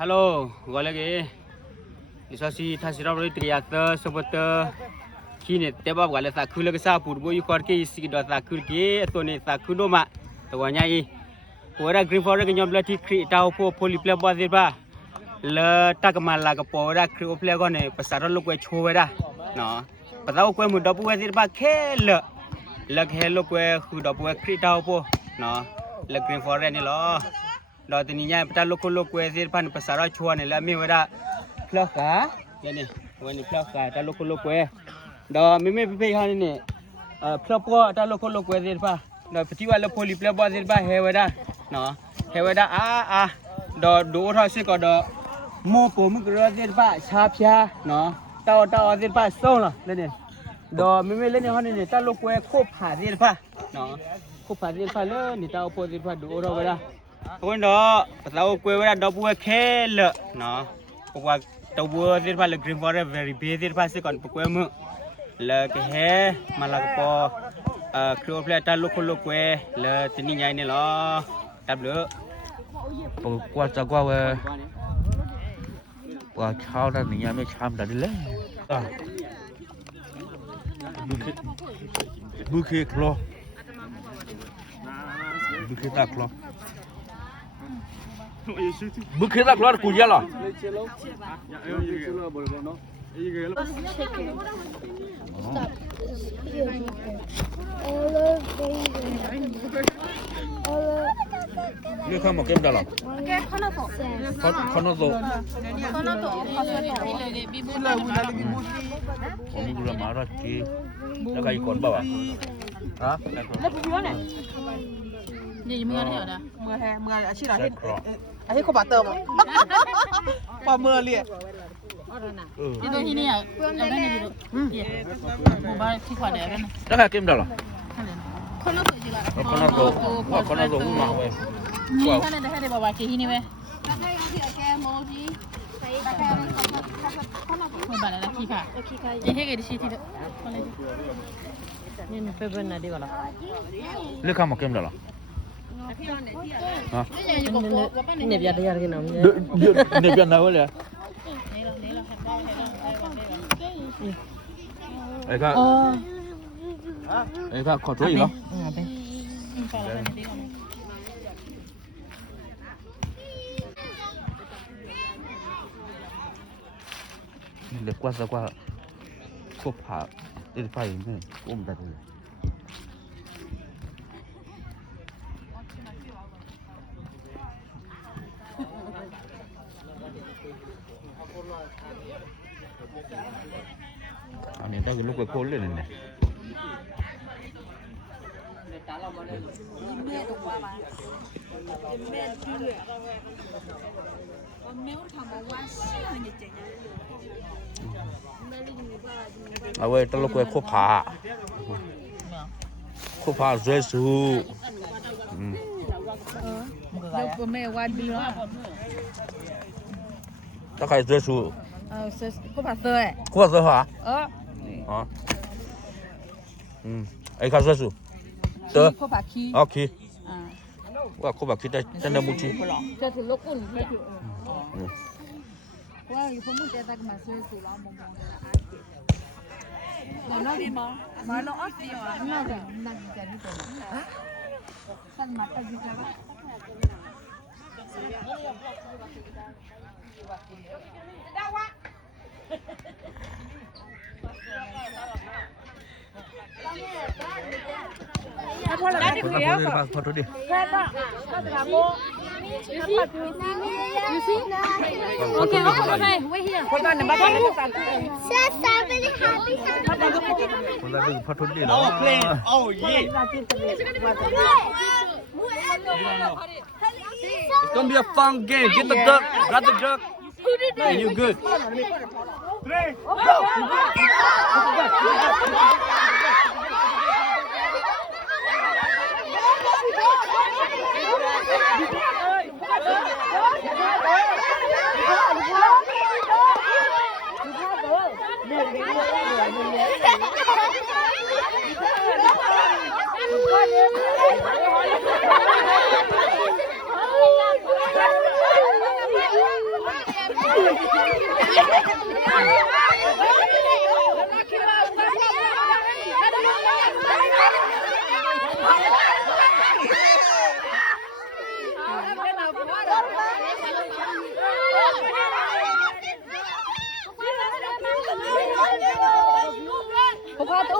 Halo, gọi là cái Isasi thasira rồi triactor supporter kini teba gọi là sakul cái sa pur boy kor ke isi do sakul ke to ne sakul do ma to nya i pora green for cái nyom lati kri tau po polyplay ba de ba le tak mala ka pora kri ople go ne pasara lo ko chowe da no patao ko mu do bu de ba ke le ke lo ko khu do bu kri tau po no le green for ni lo đó thì nhá ta loko quê gì pan pasara chua này là mi vada plaka đây nàyวันนี้plaka ta loko quê đó mi pe ha này plaka ta loko quê gì pa đó peti wala poli plaka gì pa he vada nó he vada đó đồ thôi sẽ có đó mua của mình cái gì pa chạp cha nó tao gì pa xong rồi đây này đó mi lên này ha này ta loko quê khop hà gì pa nó khop hà gì pa lên này tao po gì pa đồ rồi vadaคนดอภาษาคุยว่าดอกบัวแค่ละเนาะเพราะว่าดอกบัวที่พาเลกรีนฟอร์เรสต์ very big ที่พาสิก่อนปกวยมือแล้วก็แห่มาลากปอครูเพลตาลูกลูกเวแล้วที่นี่ใหญ่เนี่ยหรอตับเหลือปกว่าจะกว่าว่าเช้านั้นนี่ยังไม่ช้ำแต่ดิเลยบุคคลบุคคลตาคลbukan tak keluar kuliah lah. Ni kan mau kem dalam. Kono tu. Ini gula marah ki. Dah kaya ikon bawa. Hah? Gì mưa này hả đó? Mưa chỉ là hết không bả tơ mà. Qua mưa liền. Đi tôiที่นี่อ่ะเอาได้ไหนดูหมู่บ้านที่ขวาแดดนั่น Dah kaya kem dalam. คนละตัวจีละ Kono tu. Wah kono tu rumah weh. นี่ท่านได้ให้ได้บอกว่าที่นี่เว้ยหมู่บ้านอะไรขี้ผ่ายังให้กันดิชีที่เด้อนี่เป็นเป็นอะไรดีกว่าล่ะ Ni kan mau kem dalam. Hah? Ini biar dia lagi namanya. Ni biar nak boleh. Kak. Oh. Kak kau tu juga. Ni kuasa kuasa. Kau pak, ini pak ini, dah tu. Anh ta cái lúc cái khôn lên này. À vậy, ta lúc cái khô phá dễ su. Lúc mẹ qua đi đó. Ta cái dễ su. Khô phá tơi. Khô phá hả? Hả? Ai khá dễ su. Tơ. Khô phá khí. Ok. Wow, khô phá khí ta chân đang mua chi. Cho thì lúc cũng vậy. Wow, you không muốn để ta mà suy sụp lắm mong mong. Nó đi mà nó ớt gì à? Nó là nằm cái gì vậy? Săn mặt cái gì vậy? Đau quá. Foto dia. Okay, wait here. Con ta nằm bắt nó sẵn. Foto dia, foto dia. oh plane oh yeah it's gonna be a fun game get the duck grab the duck and you good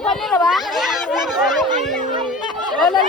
balik lah bang. Lalu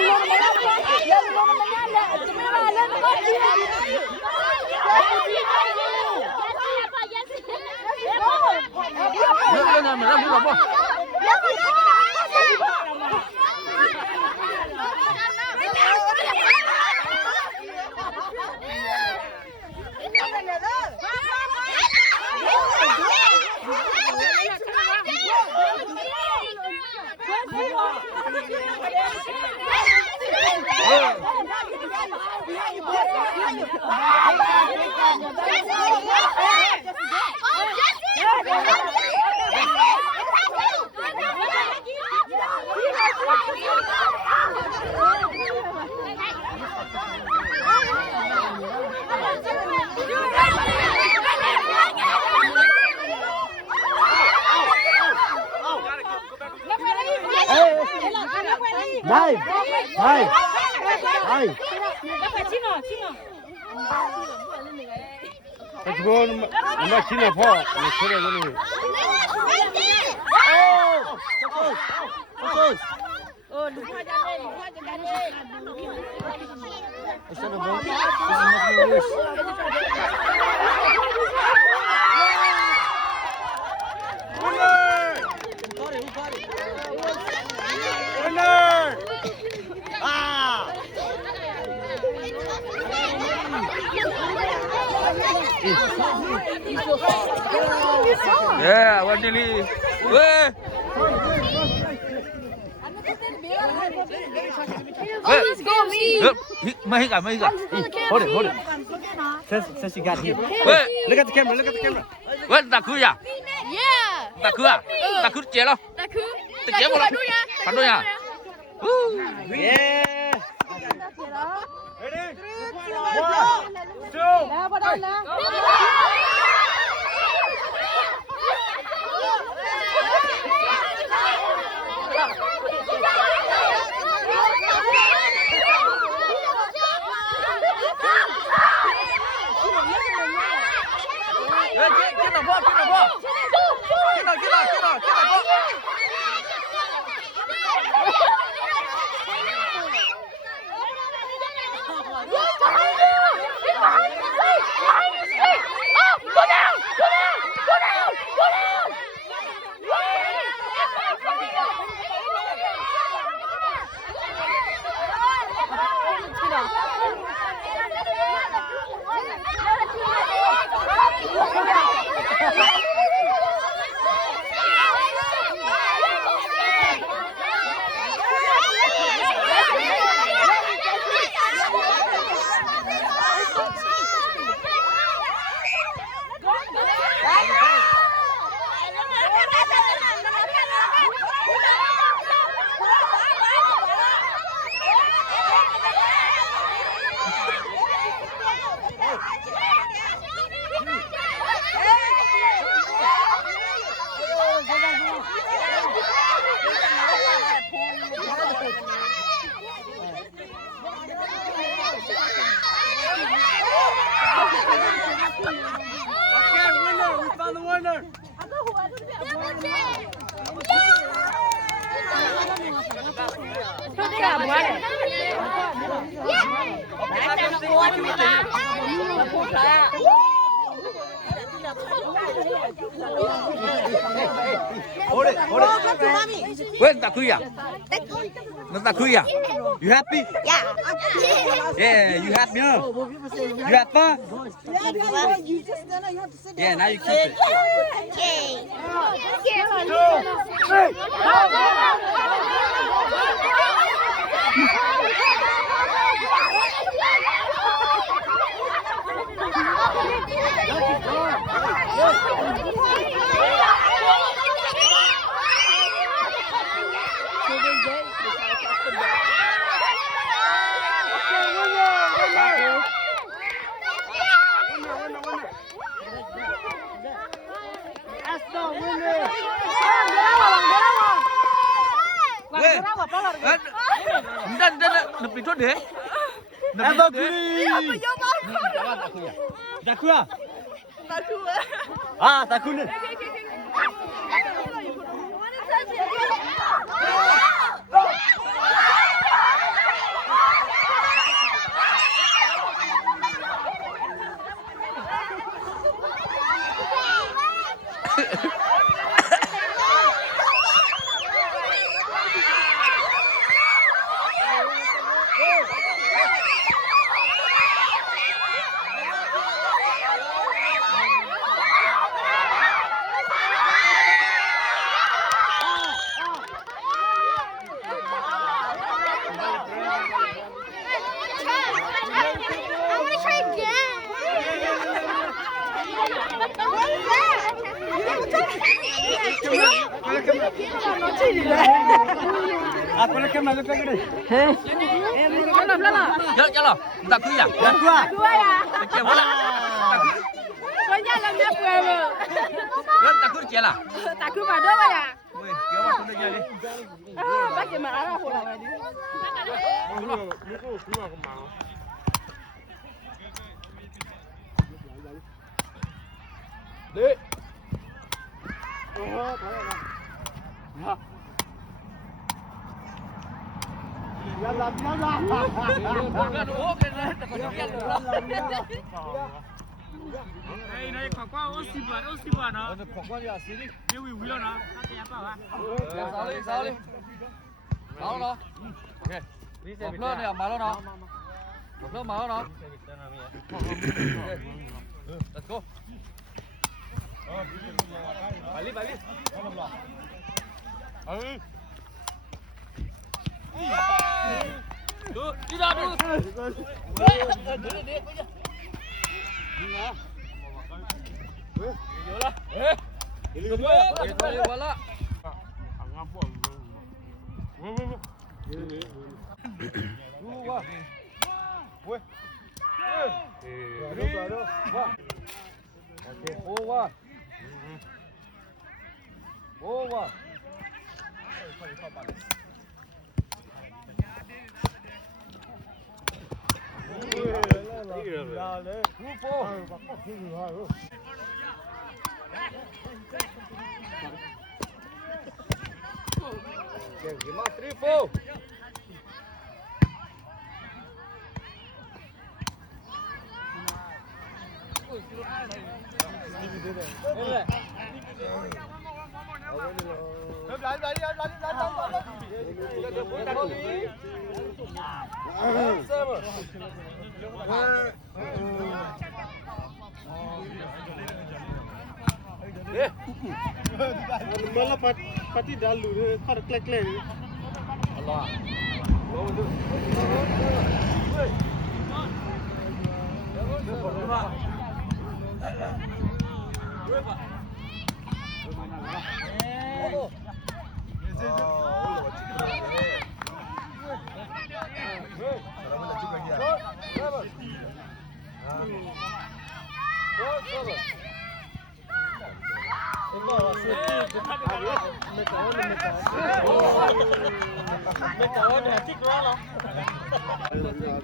Này, này, này. Let's go. Mà chín là phò, nó chơi rồi này. Yeah, one nearly. Weh. Let's go me. Mấy cả. Hold it. Says she got him. Weh. Look at the camera. Weh, ta cứ à? Yeah. Ta cứ à? Ta cứ chế đâu? Ta cứ. Ta chế một lần. Phản đôi à? Yeah. Ready? 1, 2. Nào bắt đầu nào. Chết nào bố. Wait, ta cứ à? Ta cứ à? You happy? Yeah. Yeah, you happy? You happy? Yeah, now you keep it. Okay. Dan, lebih tu deh. Takua. Ah, takua ni. Aku nak kemana lagi ni? Jalan. Tak kuya. Dah tua. Okey, bola. Tak kuya jalan. Weh, kau apa tu jadi? Dek. Naik kakak Osiban ah. Kokwa ya sini. Dia wih lah, tak apa ah. Sauli. Mau nó. Okey. Một lơ này mà nó. Một lơ mà nó. Let's go. Balik. Đi ra đi. Bola. Malah pati dalu kau klek. Allah.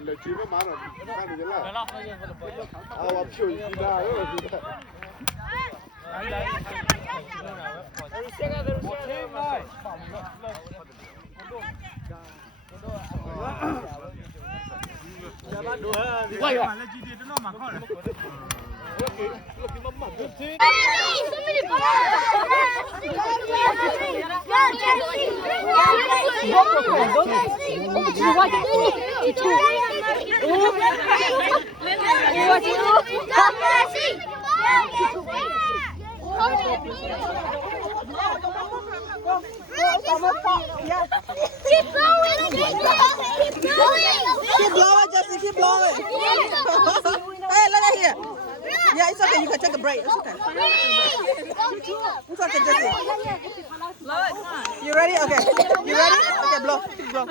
Lechi nó má rồi, sao được là? Awak cuy, tidak. Jangan dua. Wah ya. Lagi dia tu nak makan. Keep blowing, Jesse, keep blowing. Hey, look at here. Yeah, it's okay. You can take a break. It's okay. It's okay, Jesse. You ready? Okay. You ready? Okay, blow. Keep blow.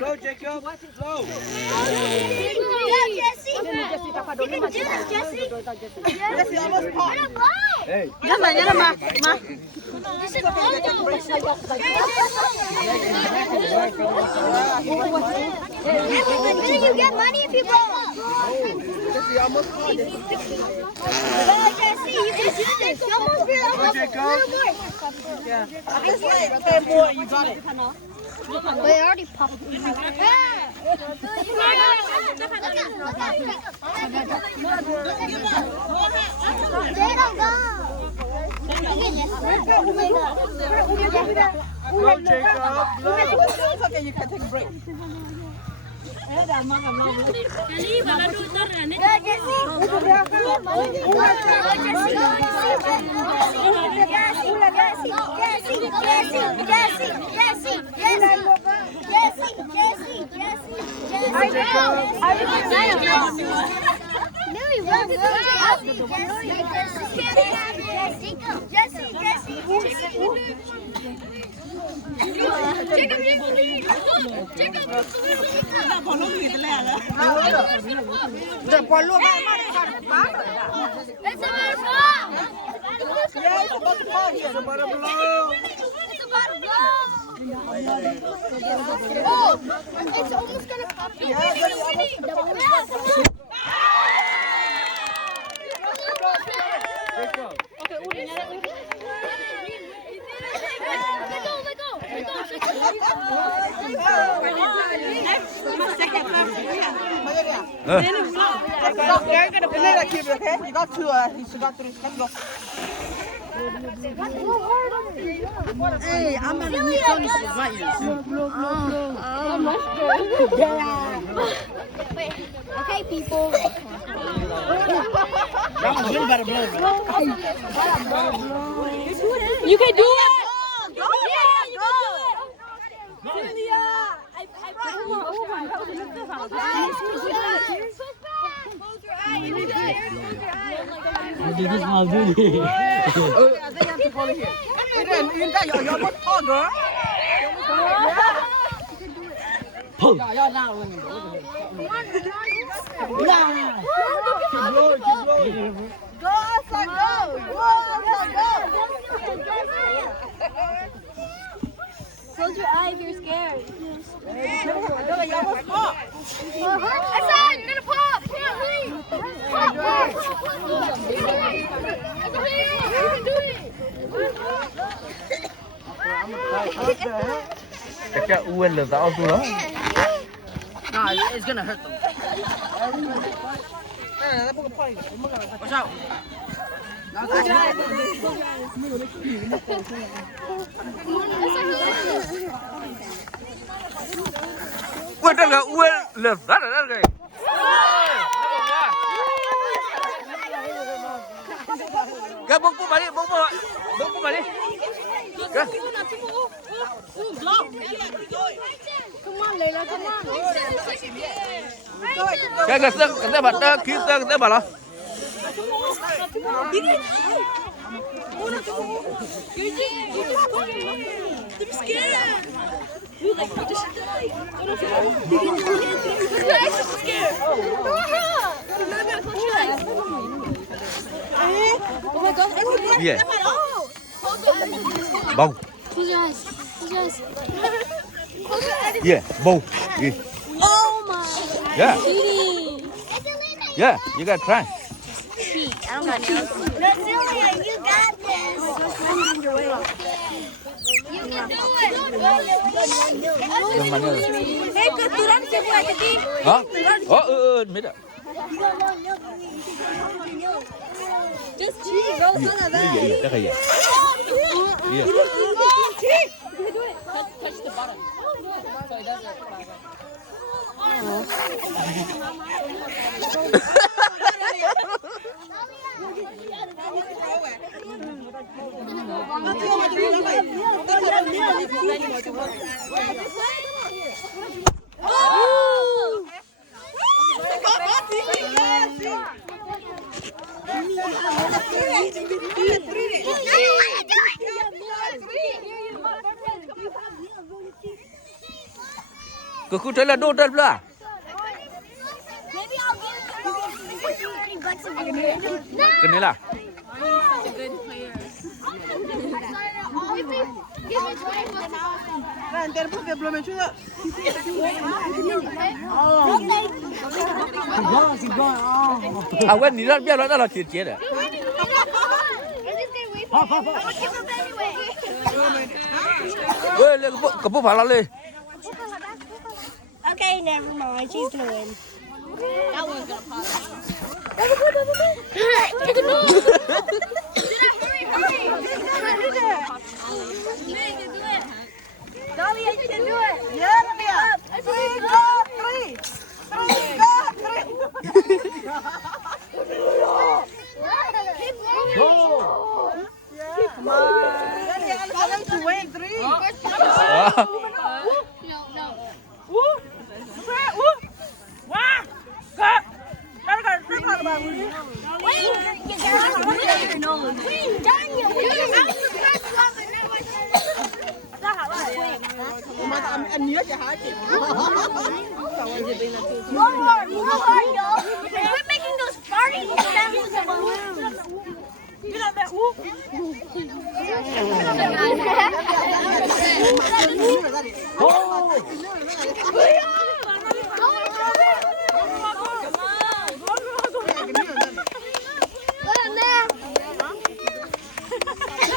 Go, Jacob. Go. Jesse almost caught. Hey. Ma. you get money if you go. Jesse, almost caught it. Jesse, you can do this. You almost did it. Jacob. Yeah. Just like 10 more, you got it. But it already popped. They don't go. Go, Jacob. Blow. It's okay, you can take a break. Oh, it's almost gonna pop. Stop, Gary, gonna play that kid, okay? You got 2, you got 3. Let's go. Hey, I'm gonna need Tony to invite you. Okay, people. You can do it. Go. You're almost tall, girl. Go outside, go. Close your eye if you're scared. You're almost tall. Hassan, you're gonna pop! Pop! You can do it! Chắc uống là tao tu đó. Nah, it's gonna hurt them. Watch out. Uống chắc là uống là rất là cái. Cái bông bông đi, bông bông đi. Cái. Come on, Layla, come on. Cái sẽ bật khí sẽ bảo là. Yeah. Bông. Close your eyes. Close your eyes. Close your eyes. Yeah, bông. Yeah. Oh my. Yeah. Yeah, you gotta try. I don't got nails. Brasilia, you got this. You can do it. Yang mana? Hey, keturunan siapa tadi? Hả? Biết ạ. Just cheese. Go to the Cái gì? Cái gì? Yeah. Touch the bottom. So it doesn't. Aku dah lah dua belah. Maybe I'll give you 30 bucks if you win. Kena lah. If we give you 20 bucks, Antes porque belum mencuci. À quên đi ra biết nó là thiệt chết đấy. Ê, lên cái bộ phá lên. Okay, never mind. She's gonna win. That one's gonna pop. Dolly, you can do it. Yeah, Nadia. 3, go, 3. 3, go, 3. Come on. Nadia, I'm going to win 3. Anh nhớ cho hả chị? More, yo. Quit making those farting sounds of balloons.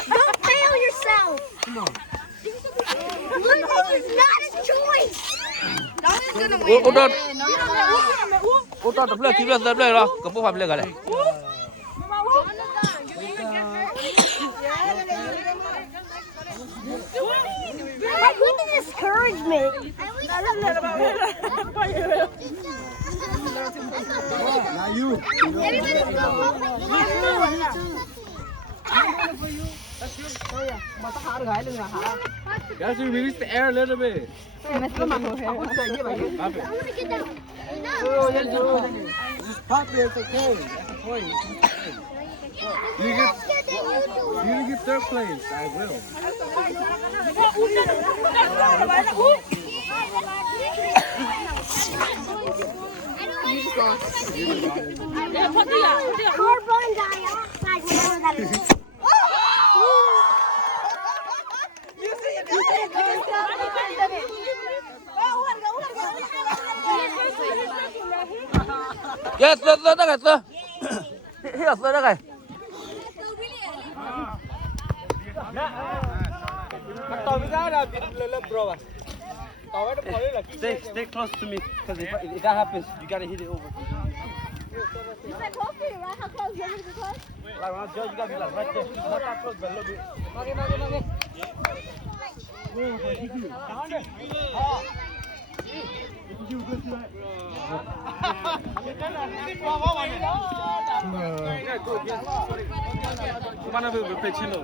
Don't fail yourself. Losing is not a choice. Ô tô tập lên thì bây giờ tập lên rồi, cái bộ phàm lên cái này. My goodness, discouragement. Everybody's Guys, we release the air a little bit. I want to get down. No. Just pop it, it's okay. That's the point. You get third place. I will. Carbon dioxide, whatever that is. Yes, đó cái sơ. Hiểu sơ đó cái. Stay close to me, because if that happens, you gotta hit it over. Is that close to you, right? How close? You want me to be close? Like when I judge, you gotta be like right there. Not that close, but a little bit. Mana be pechilo.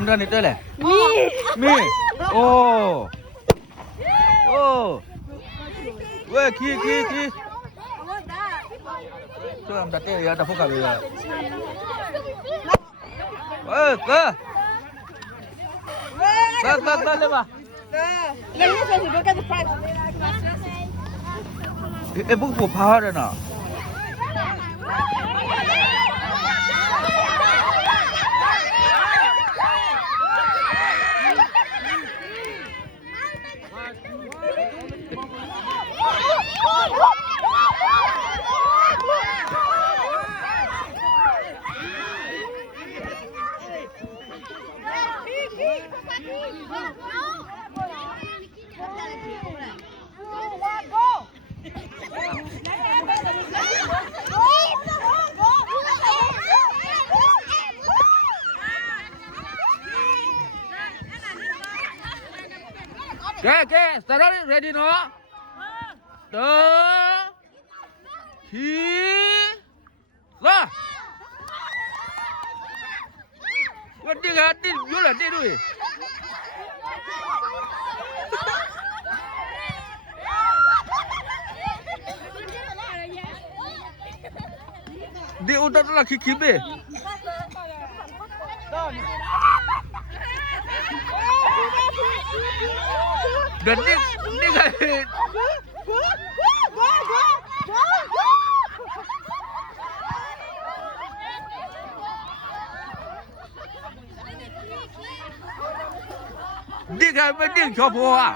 Udah nih tuh le. Mi. Oh. Oh. Weh, ki. Tuh làm đặt đây ya, đặt phụ cả bây giờ. Cơ. Cơ lên mà. Let me see you get the prize. Em bụng phụ phá rồi nè. Okay, start ready no? The key. Lah. What did you do? You let it do it. Dia udah lagi kibe. Dan dia kayak dia kayak mending coba.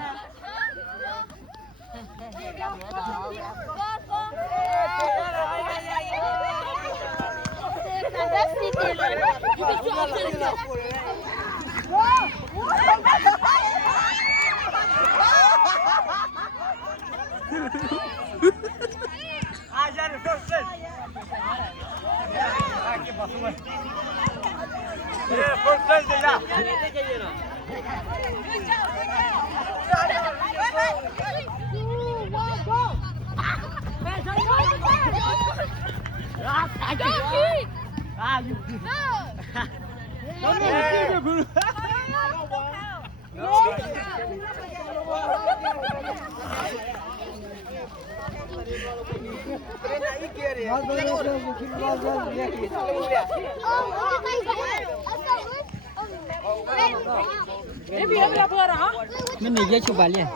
Ini dia coba lihat.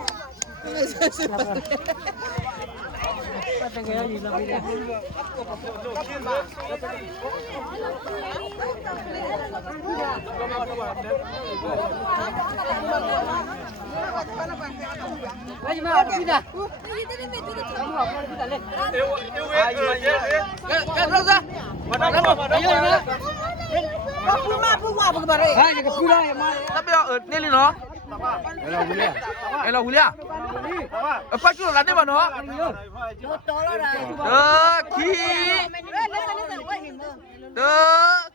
Tapi nili no. Hello Julia. Apa tu lade mana?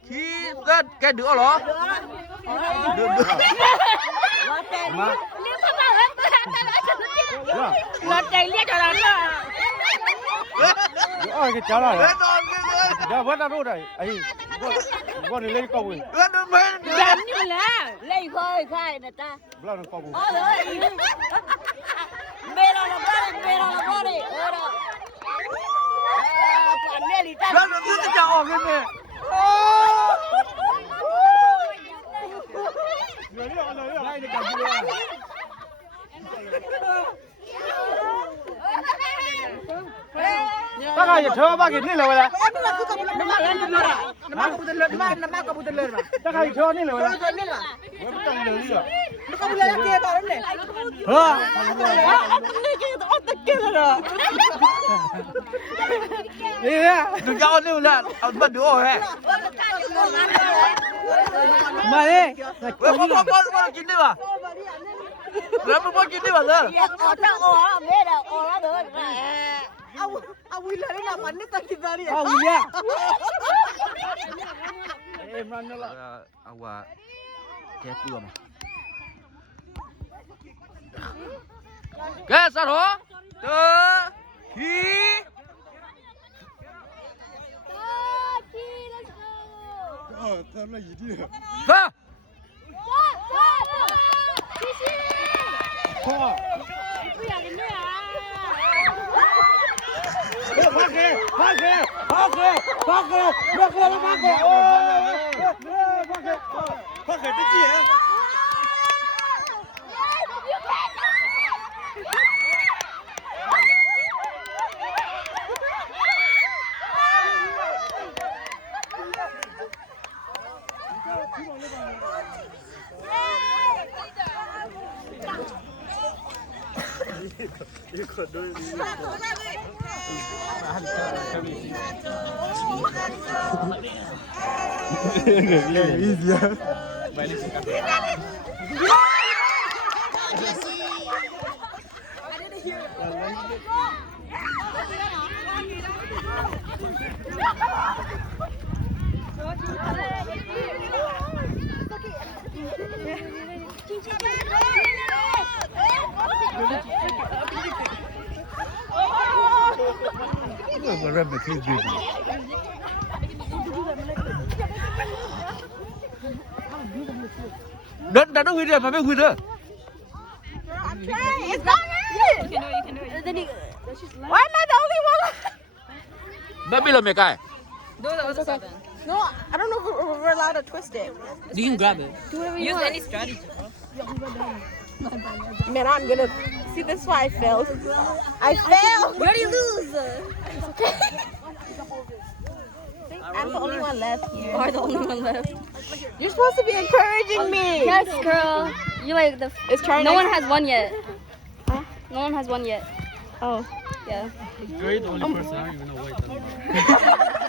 Ki dat cái đứa đó. Lọt chạy liếc cho nó ôi cái cháu này đã vẫn đang đốt này ấy con này lên cầu rồi Làm như là lấy khơi khai nè ta là nó cầu Bê nó là con đi Còn nè thì ta Nó cứ cái chảo lên nè. các ai thưa ba cái này là vậy các ai thưa này là vậy Đừng cho nó là bật đũa rồi. Mà đi. Con chín đi mà. Làm một chín đi mà giờ. Ở trong ổ biết đâu ổ nó được Oh iya. Awak chết chưa mà. Cái sao đó? Khí. thơm là gì đi Ra. phát cái gì hả Chị What are the kids doing? Đã đâu người mà biết người đó. I'm trying. It's not it. You can do it, you can do it. And then he, Why am I the only one? Đã biết là mẹ cái. Do the other side then. No, I don't know if we're allowed to twist it. You can grab it. do whatever you Use want. any strategy, bro. Man, I'm gonna see. This is why I failed. I failed. You already lose. I'm the only one left You here. are the only one left. You're supposed to be encouraging me. Yes, girl. You like the. It's trying. No one has won yet. No one has won yet. Oh. Yeah. You're the only person I don't even know what.